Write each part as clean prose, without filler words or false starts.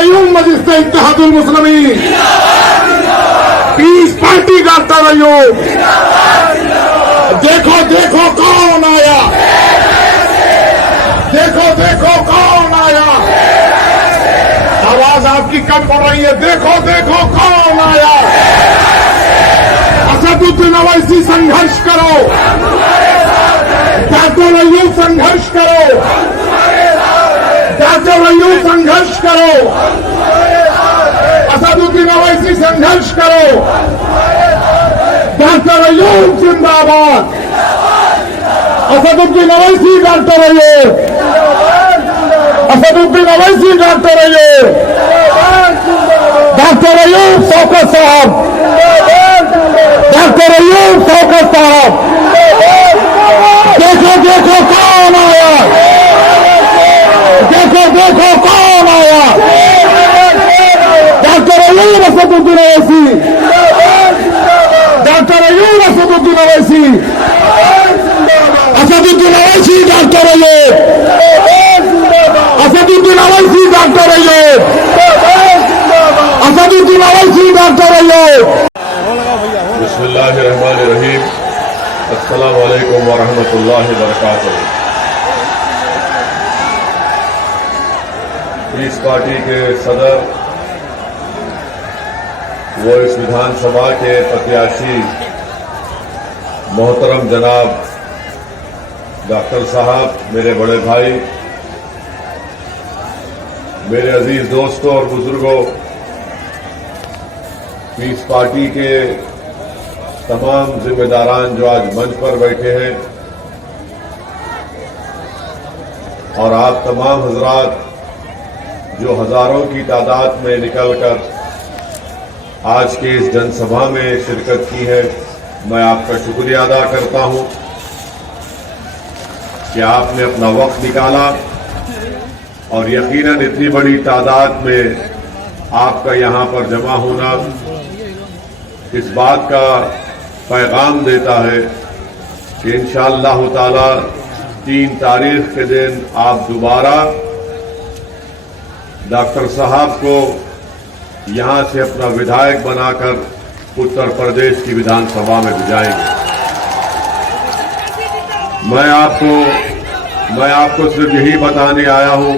रही हूँ मजलिस Ittehadul Muslimeen, piece party गाता रही हूँ। देखो देखो कौन आया, देखो देखो कौन आया। आवाज आपकी कम पड़ रही है। देखो देखो कौन आया। असदुद्दीन ओवैसी संघर्ष करो, डॉक्टर अय्यूब संघर्ष करो, डॉक्टर अय्यूब संघर्ष करो, असदुद्दीन ओवैसी संघर्ष करो, डॉक्टर अय्यूब जिंदाबाद, असदुद्दीन ओवैसी डॉक्टर अय्यूब, असदुद्दीन ओवैसी डॉक्टर अय्यूब, डॉक्टर अय्यूब शौकत साहब, डॉक्टर अय्यूब शौकत साहब। देखो देखो कौन आया, देखो देखो कौन आया। डॉक्टर अय्यूब असदुद्दीन ओवैसी, डॉक्टर अय्यूब असदुद्दीन ओवैसी, असदुद्दीन ओवैसी डॉक्टर अय्यूब, असदुद्दीन ओवैसी डॉक्टर अय्यूब, असदुद्दीन ओवैसी डॉक्टर अय्यूब। बिस्मिल्लाहिर्रहमानिर्रहीम। अस्सलामु अलैकुम व रहमतुल्लाहि व बरकातुहू। पीस पार्टी के सदर वो इस विधानसभा के प्रत्याशी मोहतरम जनाब डॉक्टर साहब, मेरे बड़े भाई, मेरे अजीज दोस्तों और बुजुर्गों, पीस पार्टी के तमाम जिम्मेदारान जो आज मंच पर बैठे हैं और आप तमाम हजरात जो हजारों की तादाद में निकलकर आज के इस जनसभा में शिरकत की है, मैं आपका शुक्रिया अदा करता हूं कि आपने अपना वक्त निकाला और यकीनन इतनी बड़ी तादाद में आपका यहां पर जमा होना इस बात का पैगाम देता है कि इंशाअल्लाह ताला 3 तारीख के दिन आप दोबारा डॉक्टर साहब को यहां से अपना विधायक बनाकर उत्तर प्रदेश की विधानसभा में भिजाएंगे। मैं आपको सिर्फ यही बताने आया हूं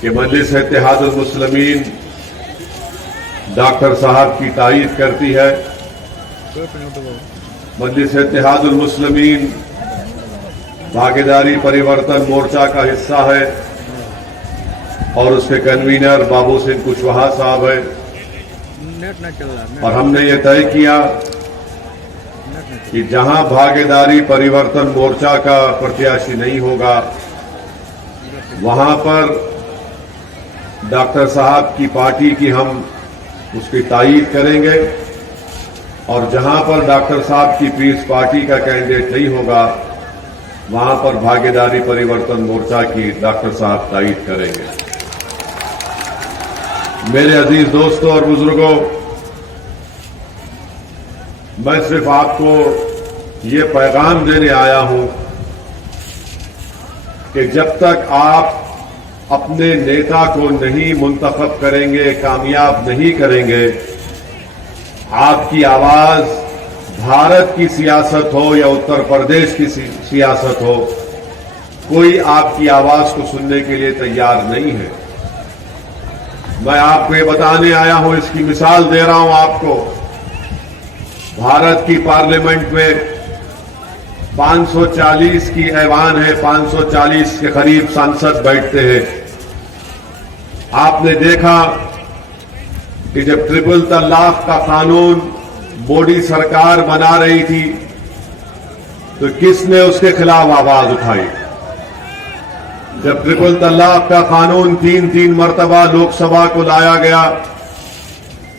कि मजलिस इत्तेहादुल मुस्लिमीन डॉक्टर साहब की तायीद करती है। मजलिस इत्तेहादुल मुस्लिमीन भागीदारी परिवर्तन मोर्चा का हिस्सा है और उसके कन्वीनर बाबू सिंह कुशवाहा साहब है। और हमने ये तय किया कि जहां भागीदारी परिवर्तन मोर्चा का प्रत्याशी नहीं होगा वहां पर डॉक्टर साहब की पार्टी की हम उसकी तायीद करेंगे और जहां पर डॉक्टर साहब की पीस पार्टी का कैंडिडेट नहीं होगा वहां पर भागीदारी परिवर्तन मोर्चा की डॉक्टर साहब तायीद करेंगे। मेरे अजीज दोस्तों और बुजुर्गों, मैं सिर्फ आपको ये पैगाम देने आया हूं कि जब तक आप अपने नेता को नहीं मुंतखब करेंगे, कामयाब नहीं करेंगे, आपकी आवाज भारत की सियासत हो या उत्तर प्रदेश की सियासत हो, कोई आपकी आवाज को सुनने के लिए तैयार नहीं है। मैं आपको ये बताने आया हूं, इसकी मिसाल दे रहा हूं आपको। भारत की पार्लियामेंट में 540 की ऐवान है, 540 के करीब सांसद बैठते हैं। आपने देखा कि जब ट्रिपल तलाक का कानून मोदी सरकार बना रही थी तो किसने उसके खिलाफ आवाज उठाई? जब ट्रिपल तलाक का कानून 3 मरतबा लोकसभा को लाया गया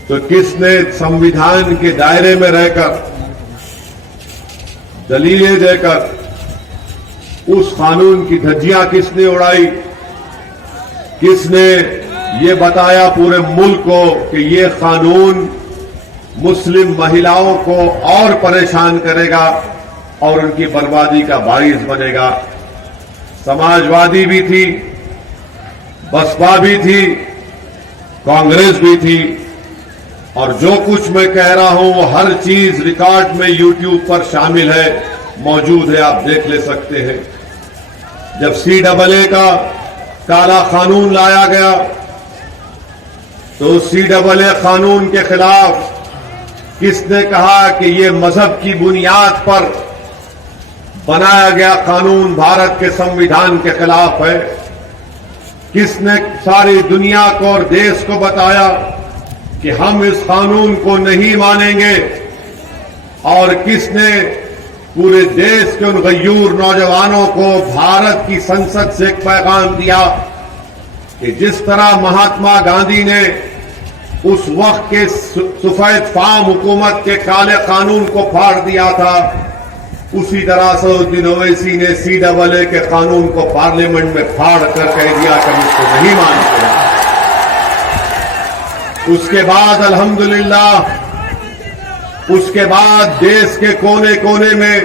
तो किसने संविधान के दायरे में रहकर दलीलें देकर उस कानून की धज्जियां किसने उड़ाई? किसने ये बताया पूरे मुल्क को कि ये कानून मुस्लिम महिलाओं को और परेशान करेगा और उनकी बर्बादी का बाइस बनेगा? समाजवादी भी थी, बसपा भी थी, कांग्रेस भी थी, और जो कुछ मैं कह रहा हूं वो हर चीज रिकॉर्ड में यूट्यूब पर शामिल है, मौजूद है, आप देख ले सकते हैं। जब CAA का काला कानून लाया गया तो CAA कानून के खिलाफ किसने कहा कि ये मजहब की बुनियाद पर बनाया गया कानून भारत के संविधान के खिलाफ है? किसने सारी दुनिया को और देश को बताया कि हम इस कानून को नहीं मानेंगे? और किसने पूरे देश के उन गयूर नौजवानों को भारत की संसद से एक पैगाम दिया कि जिस तरह महात्मा गांधी ने उस वक्त के सफेद फाम हुकूमत के काले कानून को फाड़ दिया था, उसी तरह सलाउद्दीन ओवैसी ने CAA के कानून को पार्लियामेंट में फाड़ कर कह दिया कि हम इसको नहीं मानते। उसके बाद अल्हम्दुलिल्लाह, उसके बाद देश के कोने कोने में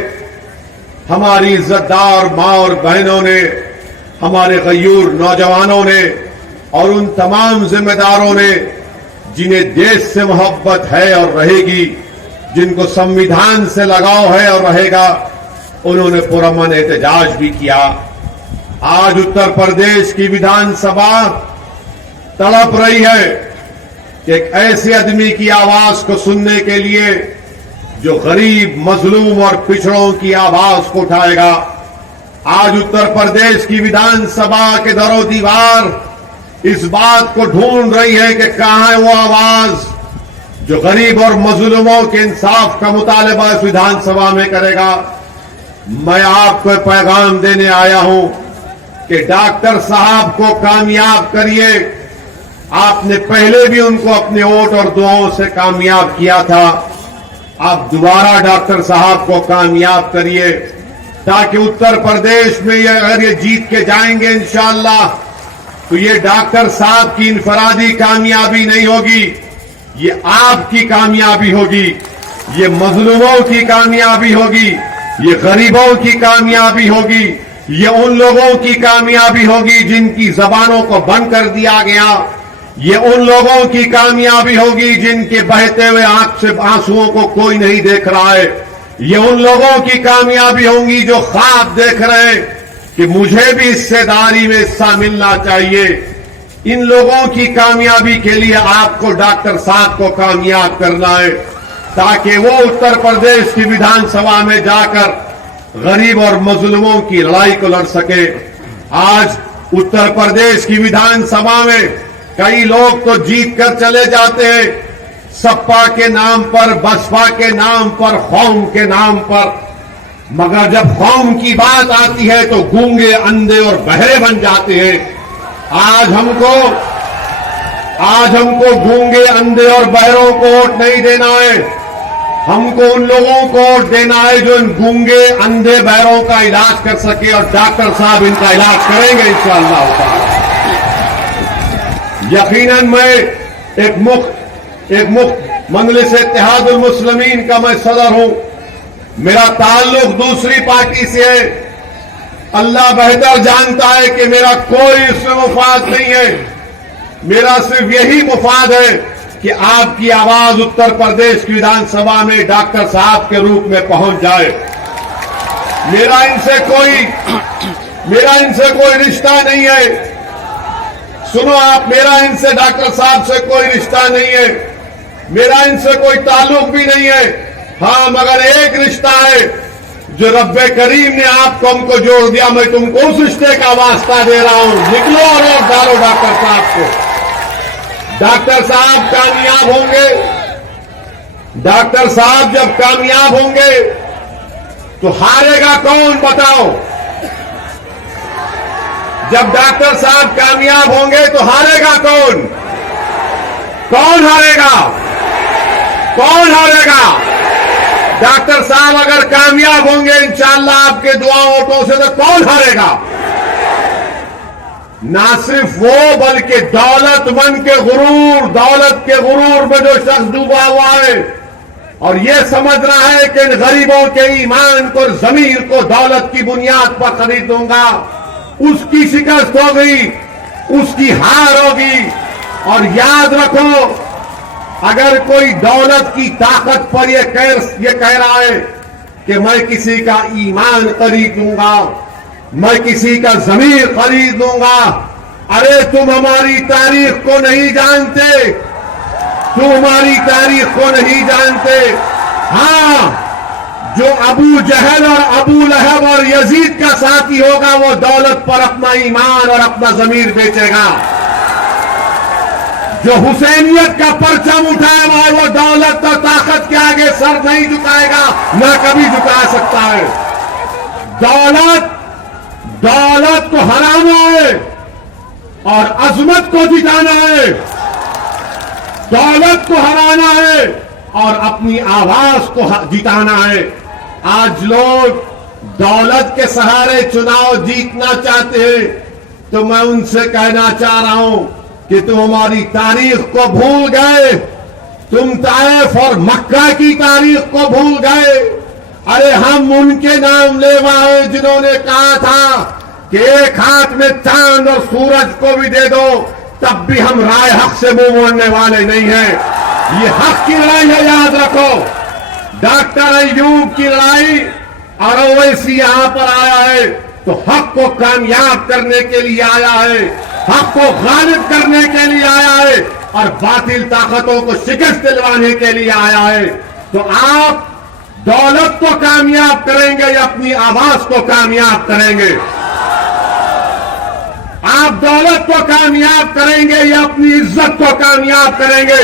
हमारी इज्जतदार मां और बहनों ने, हमारे गयूर नौजवानों ने और उन तमाम जिम्मेदारों ने जिन्हें देश से मोहब्बत है और रहेगी, जिनको संविधान से लगाव है और रहेगा, उन्होंने पुरअमन एहतजाज भी किया। आज उत्तर प्रदेश की विधानसभा तड़प रही है कि एक ऐसे आदमी की आवाज को सुनने के लिए जो गरीब, मजलूम और पिछड़ों की आवाज को उठाएगा। आज उत्तर प्रदेश की विधानसभा के दरो दीवार इस बात को ढूंढ रही है कि कहां है वो आवाज जो गरीब और मजलूमों के इंसाफ का मुतालबा इस विधानसभा में करेगा। मैं आपको पैगाम देने आया हूं कि डॉक्टर साहब को कामयाब करिए। आपने पहले भी उनको अपने वोट और दुआओं से कामयाब किया था, आप दोबारा डॉक्टर साहब को कामयाब करिए ताकि उत्तर प्रदेश में अगर ये जीत के जाएंगे इंशाअल्लाह, तो ये डॉक्टर साहब की इनफरादी कामयाबी नहीं होगी, ये आपकी कामयाबी होगी, ये मजलूमों की कामयाबी होगी, ये गरीबों की कामयाबी होगी, ये उन लोगों की कामयाबी होगी जिनकी जबानों को बंद कर दिया गया, ये उन लोगों की कामयाबी होगी जिनके बहते हुए आंख से आंसुओं को कोई नहीं देख रहा है, ये उन लोगों की कामयाबी होंगी जो ख्वाब देख रहे हैं कि मुझे भी हिस्सेदारी में हिस्सा मिलना चाहिए। इन लोगों की कामयाबी के लिए आपको डॉक्टर साहब को कामयाब करना है ताकि वो उत्तर प्रदेश की विधानसभा में जाकर गरीब और मजलूमों की लड़ाई को लड़ सके। आज उत्तर प्रदेश की विधानसभा में कई लोग तो जीत कर चले जाते हैं, सपा के नाम पर, बसपा के नाम पर, कौम के नाम पर, मगर जब कौम की बात आती है तो गूंगे, अंधे और बहरे बन जाते हैं। आज हमको गूंगे, अंधे और बहरों को वोट नहीं देना है, हमको उन लोगों को वोट देना है जो इन गूंगे, अंधे, बहरों का इलाज कर सके, और डॉक्टर साहब इनका इलाज करेंगे इंशाअल्लाह ताला। यकीनन मैं एक मुख्त मजलिस इत्तेहादुल मुस्लिमीन का मैं सदर हूं, मेरा ताल्लुक दूसरी पार्टी से है। अल्लाह बेहतर जानता है कि मेरा कोई इसमें मुफाद नहीं है, मेरा सिर्फ यही मुफाद है कि आपकी आवाज उत्तर प्रदेश की विधानसभा में डॉक्टर साहब के रूप में पहुंच जाए। मेरा इनसे कोई रिश्ता नहीं है, सुनो आप, मेरा इनसे डॉक्टर साहब से कोई रिश्ता नहीं है, मेरा इनसे कोई ताल्लुक भी नहीं है। हाँ, मगर एक रिश्ता है जो रब्बे करीम ने आपको हमको जोड़ दिया, मैं तुमको उस रिश्ते का वास्ता दे रहा हूं, निकलो और वोट डालो डॉक्टर साहब को। डॉक्टर साहब कामयाब होंगे, डॉक्टर साहब जब कामयाब होंगे तो हारेगा कौन बताओ? जब डॉक्टर साहब कामयाब होंगे तो हारेगा कौन? कौन हारेगा? कौन हारेगा? डॉक्टर साहब अगर कामयाब होंगे इंशाअल्लाह आपके दुआ वोटों से, तो कौन हारेगा? ना सिर्फ वो बल्कि दौलत के गुरूर में जो शख्स डूबा हुआ है और ये समझ रहा है कि इन गरीबों के ईमान को, जमीर को दौलत की बुनियाद पर खरीदूंगा, उसकी शिकस्त होगी, उसकी हार होगी। और याद रखो, अगर कोई दौलत की ताकत पर ये कह रहा है कि मैं किसी का ईमान खरीद लूंगा, मैं किसी का जमीर खरीद लूंगा, अरे तुम हमारी तारीख को नहीं जानते, तुम हमारी तारीख को नहीं जानते। हाँ, जो अबू जहल और अबू लहब और यजीद का साथी होगा वो दौलत पर अपना ईमान और अपना जमीर बेचेगा। जो हुसैनियत का परचम उठाएगा वो दौलत और ताकत के आगे सर नहीं झुकाएगा, ना कभी झुका सकता है। दौलत को हराना है और अजमत को जिताना है, दौलत को हराना है और अपनी आवाज को जिताना है। आज लोग दौलत के सहारे चुनाव जीतना चाहते हैं, तो मैं उनसे कहना चाह रहा हूं कि तुम हमारी तारीख को भूल गए, तुम ताइफ और मक्का की तारीख को भूल गए। अरे हम उनके नाम लेवा हैं जिन्होंने कहा था कि एक हाथ में चांद और सूरज को भी दे दो, तब भी हम राय हक से मुंह मोड़ने वाले नहीं हैं। ये हक की लड़ाई है, याद रखो। डॉक्टर अय्यूब की लड़ाई और ओवैसी यहां पर आया है तो हक को कामयाब करने के लिए आया है, हक को गालिब करने के लिए आया है और बातिल ताकतों को शिकस्त दिलवाने के लिए आया है। तो आप दौलत को कामयाब करेंगे या अपनी आवाज को कामयाब करेंगे? आप दौलत को कामयाब करेंगे या अपनी इज्जत को कामयाब करेंगे?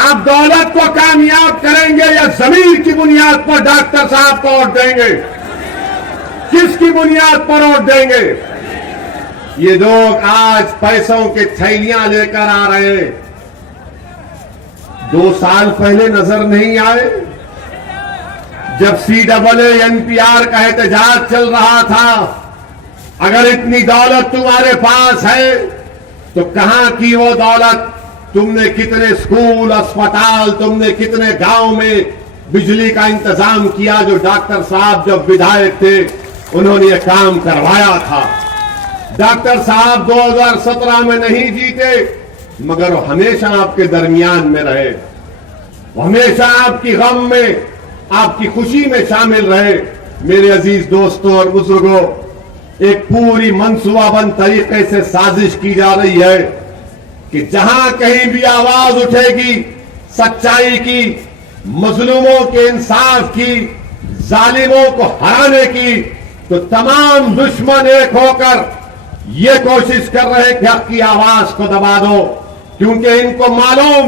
आप दौलत को कामयाब करेंगे या जमीन की बुनियाद पर डॉक्टर साहब को वोट देंगे? किसकी बुनियाद पर वोट देंगे? ये लोग आज पैसों के थैलियां लेकर आ रहे हैं, 2 साल पहले नजर नहीं आए जब CAA NPR का एहतजाज चल रहा था? अगर इतनी दौलत तुम्हारे पास है तो कहां की वो दौलत? तुमने कितने स्कूल, अस्पताल, तुमने कितने गांव में बिजली का इंतजाम किया? जो डॉक्टर साहब जब विधायक थे उन्होंने ये काम करवाया था। डॉक्टर साहब 2017 में नहीं जीते, मगर वो हमेशा आपके दरमियान में रहे, वो हमेशा आपकी गम में, आपकी खुशी में शामिल रहे। मेरे अजीज दोस्तों और बुजुर्गों, एक पूरी मंसूबाबंद तरीके से साजिश की जा रही है कि जहां कहीं भी आवाज उठेगी सच्चाई की, मजलूमों के इंसाफ की, जालिमों को हराने की, तो तमाम दुश्मन एक होकर ये कोशिश कर रहे कि हक की आवाज को दबा दो, क्योंकि इनको मालूम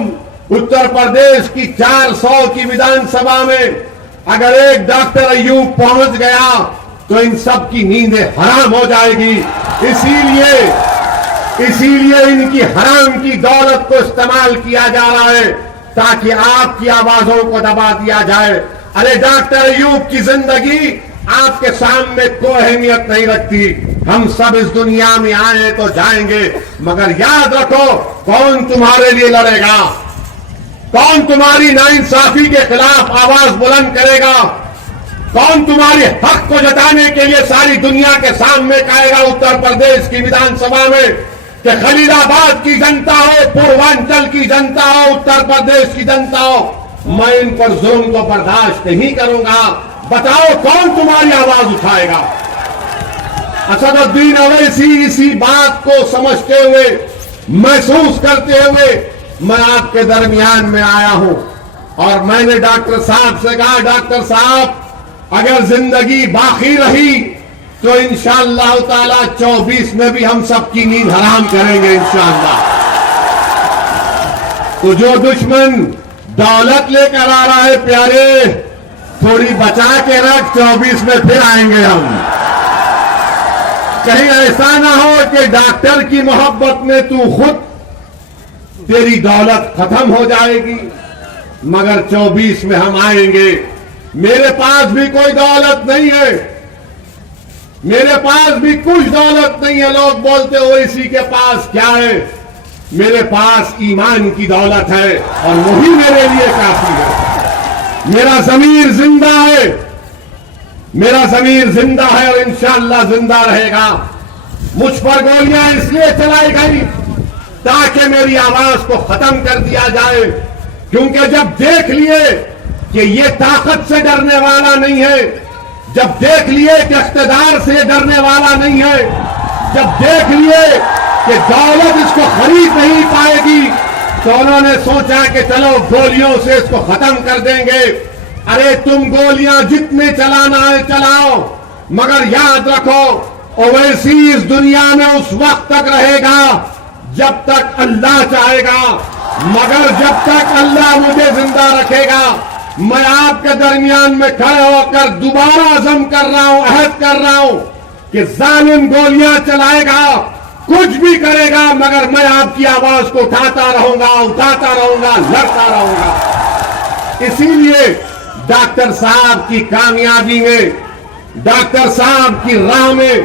उत्तर प्रदेश की 400 की विधानसभा में अगर एक डॉक्टर अय्यूब पहुंच गया तो इन सब की नींदें हराम हो जाएगी। इसीलिए इनकी हराम की दौलत को इस्तेमाल किया जा रहा है ताकि आपकी आवाजों को दबा दिया जाए। अरे डॉक्टर अय्यूब की जिंदगी आपके सामने कोई अहमियत नहीं रखती। हम सब इस दुनिया में आए तो जाएंगे, मगर याद रखो, कौन तुम्हारे लिए लड़ेगा? कौन तुम्हारी नाइंसाफी के खिलाफ आवाज बुलंद करेगा? कौन तुम्हारे हक को जताने के लिए सारी दुनिया के सामने कहेगा उत्तर प्रदेश की विधानसभा में कि खलीलाबाद की जनता हो, पूर्वांचल की जनता हो, उत्तर प्रदेश की जनता हो, मैं इन पर जुल्म को बर्दाश्त नहीं करूंगा? बताओ कौन तुम्हारी आवाज उठाएगा? असदुद्दीन ओवैसी इसी बात को समझते हुए, महसूस करते हुए मैं आपके दरमियान में आया हूं और मैंने डॉक्टर साहब से कहा, डॉक्टर साहब अगर जिंदगी बाकी रही तो इंशाअल्लाह ताला 24 में भी हम सबकी नींद हराम करेंगे इंशाअल्लाह। तो जो दुश्मन दौलत लेकर आ रहा है प्यारे, थोड़ी बचा के रख, 24 में फिर आएंगे हम। कहीं ऐसा ना हो कि डॉक्टर की मोहब्बत में तू खुद, तेरी दौलत खत्म हो जाएगी, मगर 24 में हम आएंगे। मेरे पास भी कोई दौलत नहीं है, मेरे पास भी कुछ दौलत नहीं है। लोग बोलते हो इसी के पास क्या है? मेरे पास ईमान की दौलत है और वही मेरे लिए काफी है। मेरा ज़मीर जिंदा है, मेरा ज़मीर जिंदा है और इंशाअल्लाह जिंदा रहेगा। मुझ पर गोलियां इसलिए चलाई गई ताकि मेरी आवाज को खत्म कर दिया जाए। क्योंकि जब देख लिए कि ये ताकत से डरने वाला नहीं है, जब देख लिए कि इख्तिदार से डरने वाला नहीं है, जब देख लिए कि दौलत इसको खरीद नहीं पाएगी, तो उन्होंने सोचा कि चलो गोलियों से इसको खत्म कर देंगे। अरे तुम गोलियां जितने चलाना है चलाओ, मगर याद रखो ओवैसी इस दुनिया में उस वक्त तक रहेगा जब तक अल्लाह चाहेगा। मगर जब तक अल्लाह मुझे जिंदा रखेगा, मैं आपके दरमियान में खड़े होकर दोबारा अज़म कर रहा हूं, अहद कर रहा हूं कि जालिम गोलियां चलाएगा, कुछ भी करेगा, मगर मैं आपकी आवाज को उठाता रहूंगा, लड़ता रहूंगा। इसीलिए डॉक्टर साहब की कामयाबी में, डॉक्टर साहब की राह में,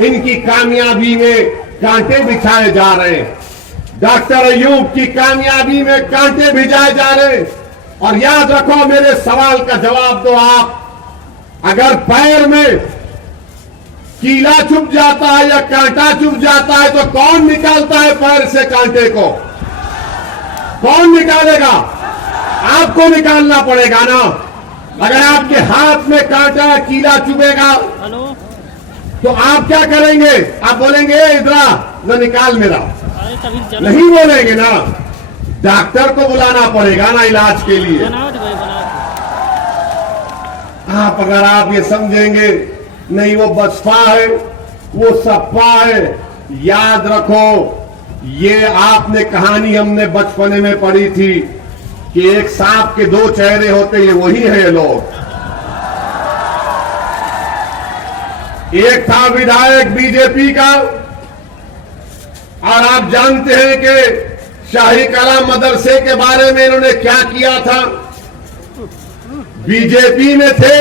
इनकी कामयाबी में कांटे बिछाए जा रहे हैं। डॉक्टर अय्यूब की कामयाबी में कांटे भिजाए जा रहे हैं। और याद रखो, मेरे सवाल का जवाब दो आप। अगर पैर में कीला चुभ जाता है या कांटा चुभ जाता है तो कौन निकालता है पैर से कांटे को? कौन निकालेगा? आपको निकालना पड़ेगा ना। अगर आपके हाथ में कांटा कीला चुभेगा तो आप क्या करेंगे? आप बोलेंगे इधर निकाल मेरा, नहीं बोलेंगे ना। डॉक्टर को बुलाना पड़ेगा ना इलाज के लिए। आप अगर आप ये समझेंगे नहीं वो बसपा है, वो सपा है, याद रखो ये आपने कहानी हमने बचपने में पढ़ी थी कि एक सांप के दो चेहरे होते हैं, वही है ये लोग। एक था विधायक बीजेपी का, और आप जानते हैं कि शाही कला मदरसे के बारे में इन्होंने क्या किया था। बीजेपी में थे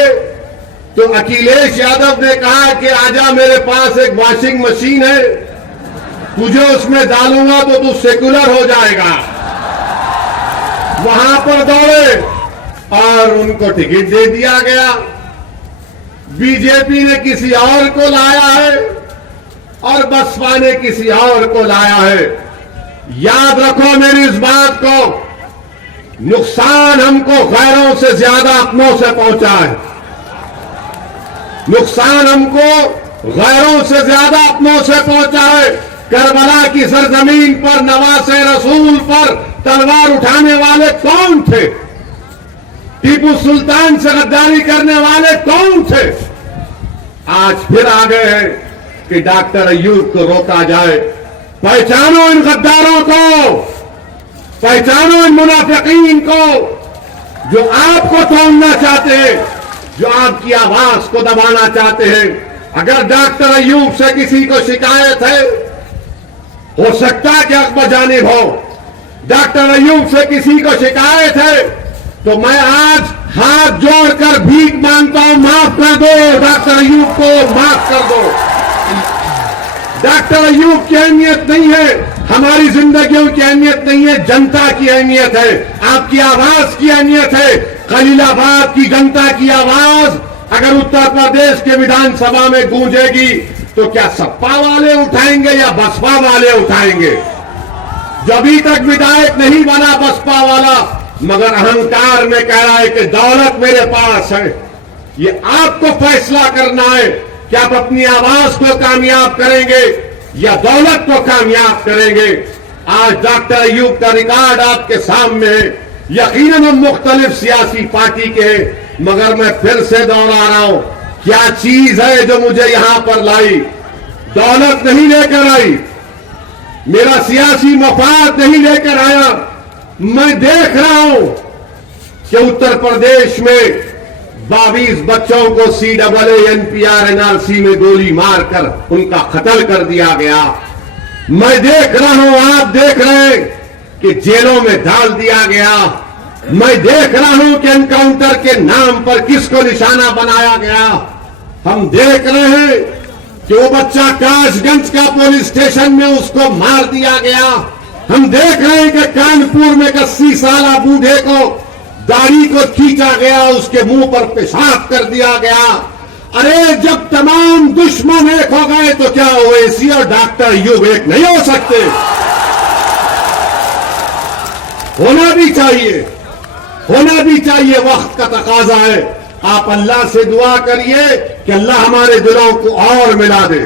तो अखिलेश यादव ने कहा कि आजा मेरे पास एक वॉशिंग मशीन है, तुझे उसमें डालूंगा तो तू सेकुलर हो जाएगा। वहां पर दौड़े और उनको टिकट दे दिया गया। बीजेपी ने किसी और को लाया है और बसपा ने किसी और को लाया है। याद रखो मेरी इस बात को, नुकसान हमको गैरों से ज्यादा अपनों से पहुंचा है। नुकसान हमको गैरों से ज्यादा अपनों से पहुंचा है। करबला की सरजमीन पर नवासे रसूल पर तलवार उठाने वाले कौन थे? टीपू सुल्तान से गद्दारी करने वाले कौन थे? आज फिर आ गए हैं कि डॉक्टर अय्यूब को रोका जाए। पहचानो इन गद्दारों को, पहचानो इन मुनाफिकीन को जो आपको तोड़ना चाहते हैं, जो आपकी आवाज को दबाना चाहते हैं। अगर डॉक्टर अय्यूब से किसी को शिकायत है, हो सकता है कि अकबर जानिब हो। डॉक्टर अय्यूब से किसी को शिकायत है तो मैं आज हाथ जोड़कर भीख मांगता हूं, माफ कर दो डॉक्टर अय्यूब को, माफ कर दो। डॉक्टर अय्यूब की अहमियत नहीं है, हमारी जिंदगियों की अहमियत नहीं है, जनता की अहमियत है, आपकी आवाज की अहमियत है। खलीलाबाद की जनता की आवाज अगर उत्तर प्रदेश के विधानसभा में गूंजेगी तो क्या सपा वाले उठाएंगे या बसपा वाले उठाएंगे? जो अभी तक विधायक नहीं बना बसपा वाला, मगर अहंकार में कह रहा है कि दौलत मेरे पास है। ये आपको फैसला करना है कि आप अपनी आवाज को कामयाब करेंगे या दौलत को कामयाब करेंगे। आज डॉक्टर अय्यूब का रिकॉर्ड आपके सामने है। यकीनन हम मुख्तलिफ सियासी पार्टी के हैं, मगर मैं फिर से दोहरा रहा हूं, क्या चीज है जो मुझे यहां पर लाई? दौलत नहीं लेकर आई, मेरा सियासी मफाद नहीं लेकर आया। मैं देख रहा हूं कि उत्तर प्रदेश में 22 बच्चों को CAA NPR NRC में गोली मारकर उनका कत्ल कर दिया गया। मैं देख रहा हूं, आप देख रहे हैं कि जेलों में डाल दिया गया। मैं देख रहा हूं कि एनकाउंटर के नाम पर किसको निशाना बनाया गया। हम देख रहे हैं कि वो बच्चा कासगंज का पुलिस स्टेशन में उसको मार दिया गया। हम देख रहे हैं कि कानपुर में 80 साल बूढ़े को दाढ़ी को खींचा गया, उसके मुंह पर पेशाब कर दिया गया। अरे जब तमाम दुश्मन एक हो गए तो क्या ओवैसी और डॉक्टर अय्यूब एक नहीं हो सकते? होना भी चाहिए, होना भी चाहिए, वक्त का तकाजा है। आप अल्लाह से दुआ करिए कि अल्लाह हमारे दिलों को और मिला दे।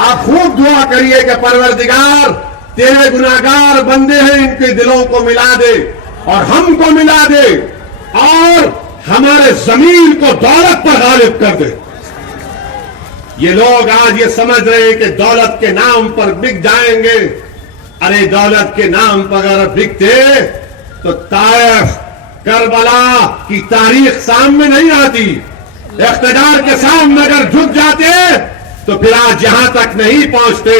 आप खूब दुआ करिए कि परवरदिगार तेरे गुनाहगार बंदे हैं, इनके दिलों को मिला दे और हमको मिला दे और हमारे जमीन को दौलत पर गालिब कर दे। ये लोग आज ये समझ रहे हैं कि दौलत के नाम पर बिक जाएंगे। अरे दौलत के नाम पर अगर बिकते तो ताइफ करबला की तारीख सामने नहीं आती। इख्तिदार के सामने अगर झुक जाते तो फिर आज यहां तक नहीं पहुंचते।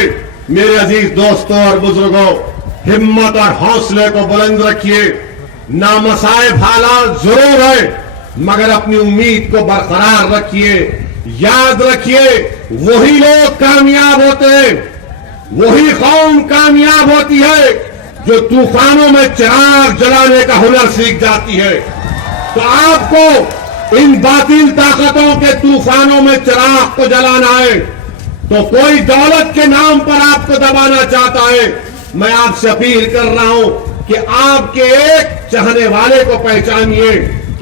मेरे अजीज दोस्तों और बुजुर्गों, हिम्मत और हौसले को बुलंद रखिए। नामसाइब हालात जरूर है, मगर अपनी उम्मीद को बरकरार रखिए। याद रखिए, वही लोग कामयाब होते हैं, वही कौम कामयाब होती है जो तूफानों में चिराग जलाने का हुनर सीख जाती है। तो आपको इन बातिल ताकतों के तूफानों में चिराग को जलाना है। तो कोई दौलत के नाम पर आपको दबाना चाहता है, मैं आपसे अपील कर रहा हूं कि आपके एक चाहने वाले को पहचानिए,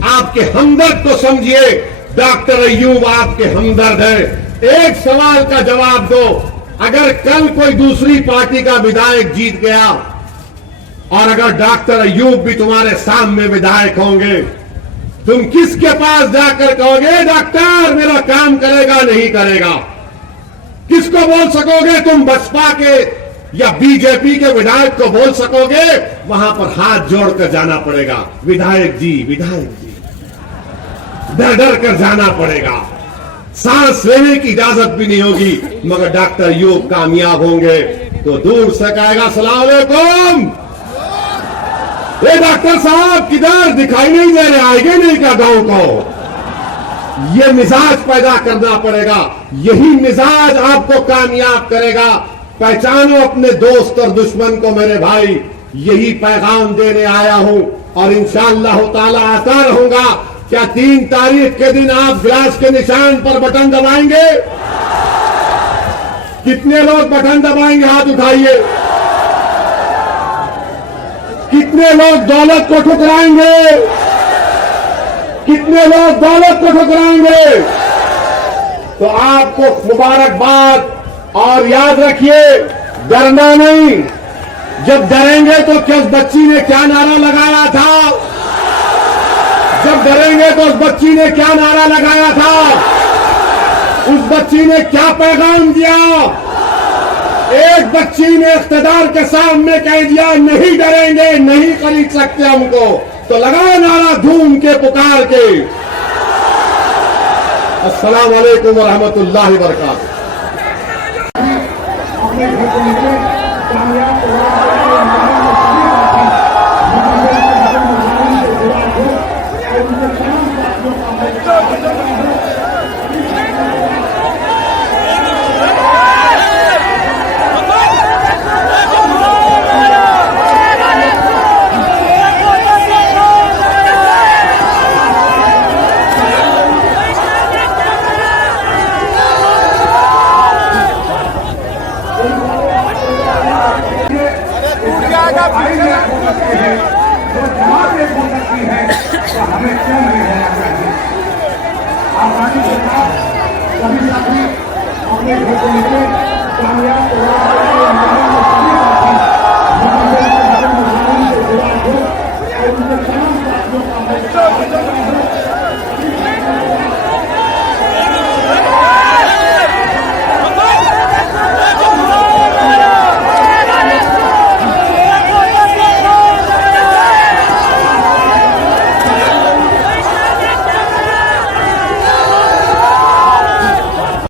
आपके हमदर्द को समझिए। डॉक्टर अय्यूब आपके हमदर्द है। एक सवाल का जवाब दो, अगर कल कोई दूसरी पार्टी का विधायक जीत गया और अगर डॉक्टर अय्यूब भी तुम्हारे सामने विधायक होंगे, तुम किसके पास जाकर कहोगे डॉक्टर मेरा काम करेगा नहीं करेगा? किसको बोल सकोगे? तुम बसपा के या बीजेपी के विधायक को बोल सकोगे? वहां पर हाथ जोड़कर जाना पड़ेगा, विधायक जी, विधायक जी, डर डर कर जाना पड़ेगा। सांस लेने की इजाजत भी नहीं होगी। मगर डॉक्टर अय्यूब कामयाब होंगे तो दूर से कहेगा सलाम अलैकुम, ये डॉक्टर साहब किधर, दिखाई नहीं दे रहे, आएंगे नहीं क्या गांव को? ये मिजाज पैदा करना पड़ेगा। यही मिजाज आपको कामयाब करेगा। पहचानो अपने दोस्त और दुश्मन को मेरे भाई। यही पैगाम देने आया हूं और इंशाअल्लाह ताला आता रहूंगा। क्या 3 तारीख के दिन आप ग्लास के निशान पर बटन दबाएंगे? कितने लोग बटन दबाएंगे? हाथ उठाइए। कितने लोग दौलत को ठुकराएंगे? कितने लोग दौलत को ठुकराएंगे? तो आपको मुबारकबाद। और याद रखिए, डरना नहीं। जब डरेंगे तो किस बच्ची ने क्या नारा लगाया था? जब डरेंगे तो उस बच्ची ने क्या नारा लगाया था? उस बच्ची ने क्या पैगाम दिया? एक बच्ची ने इख्तिदार के सामने कह दिया नहीं डरेंगे, नहीं खरीद सकते हमको, तो लगाओ नारा धूम के पुकार के। अस्सलाम वालेकुम व रहमतुल्लाहि व बरकातहू। हमें क्यों नहीं होना चाहिए? आसानी के साथ सभी साथी अपने घर को निकले कामयाब